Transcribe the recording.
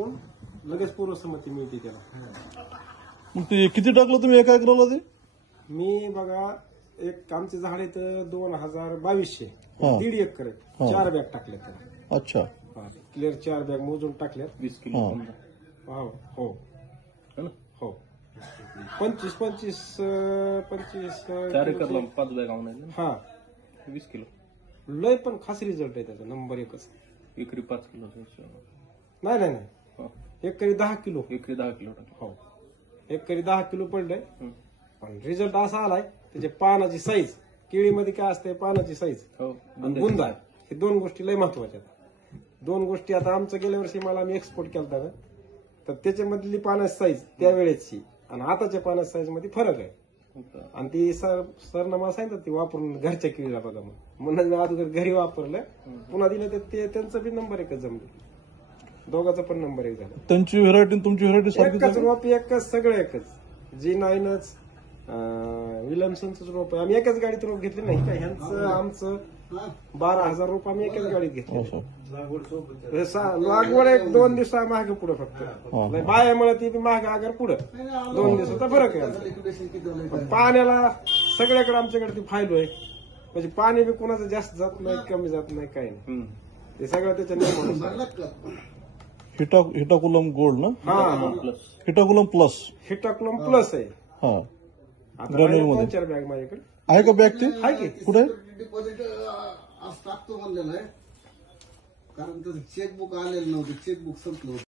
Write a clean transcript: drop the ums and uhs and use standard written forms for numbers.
टाकून लगेच पूर्वसंमती मिळते त्याला. मग ते किती टाकलं तुम्ही एका एकराला ते? मी बघा एक आमचे झाड आहेत 2200 हा. 1.5 एकर आहे. 4 बॅग टाकले त्याला. अच्छा. क्लिअर 4 बॅग मोजून टाकल्यात. 20 किलो हा. हो हो है ना? हो 25 4 एकरला 5 बॅग आणून हा 20 किलो. लय पण खास रिझल्ट आहे त्याचा. नंबर एकच. एकरी 5 किलो. नाही नाही नाही हा. एकरी 10 किलो. एकरी 10 किलो टाकलं. हो एकरी 10 किलो पडलंय. हं. पण रिझल्ट असा आलाय त्याच्या पानाची साईज, केळीमध्ये काय असते पानाची साईज हो. आणि बुंदा हे 2 गोष्टी लय महत्वाच्या आहेत. 2 गोष्टी आता आमचं गेल्या वर्षी मला आम्ही एक्सपोर्ट केला होता तर त्याच्यामधली पानाची साईज त्यावेळेची आणि आताच्या पानाच्या साईज मध्ये फरक आहे. आणि ती सरनं मला सांगितलं ती वापरून घरच्या केळीला बघा म्हणून मी अगोदर घरी वापरलं पुन्हा दिलं तर ते त्यांचं बी नंबर एकच जमलं. दोघांचा पण नंबर एक झाला. त्यांची व्हेरायटी तुमची व्हेरायटी सारखीच एकच आहे? रोप एकच सगळं एकच. G9च विल्यमसनच रोप आहे. आम्ही एकाच गाडीत रोप घेतले नाही का. ह्यांचं आमचं 12,000 रोप आम्ही एकाच गाडीत घेतले. असं. लागवड एक 2 दिवसा मागे पुढे फक्त बायामुळे ती महाग आगर पुढे 2 दिवसाचा फरक आहे. पण पाण्याला सगळ्याकडे आमच्याकडे ती फायलो आहे. म्हणजे पाणी बी कोणाचं जास्त जात नाही कमी जात नाही काही नाही. ते सगळं त्याच्या नियमानुसार. हिटाकुलम गोल्ड ना? हा हिटाकुलम प्लस. हिटाकुलम प्लस आहे. हा. आता ग्रॅन्युल मध्ये 4 बॅग माझ्याकडे आहे का बॅग? ते आहे की. कुठे? डिपॉझिट आज टाकतो म्हणलेलं आहे कारण त्याचं चेकबुक आलेलं नव्हतं. चेकबुक संपलं.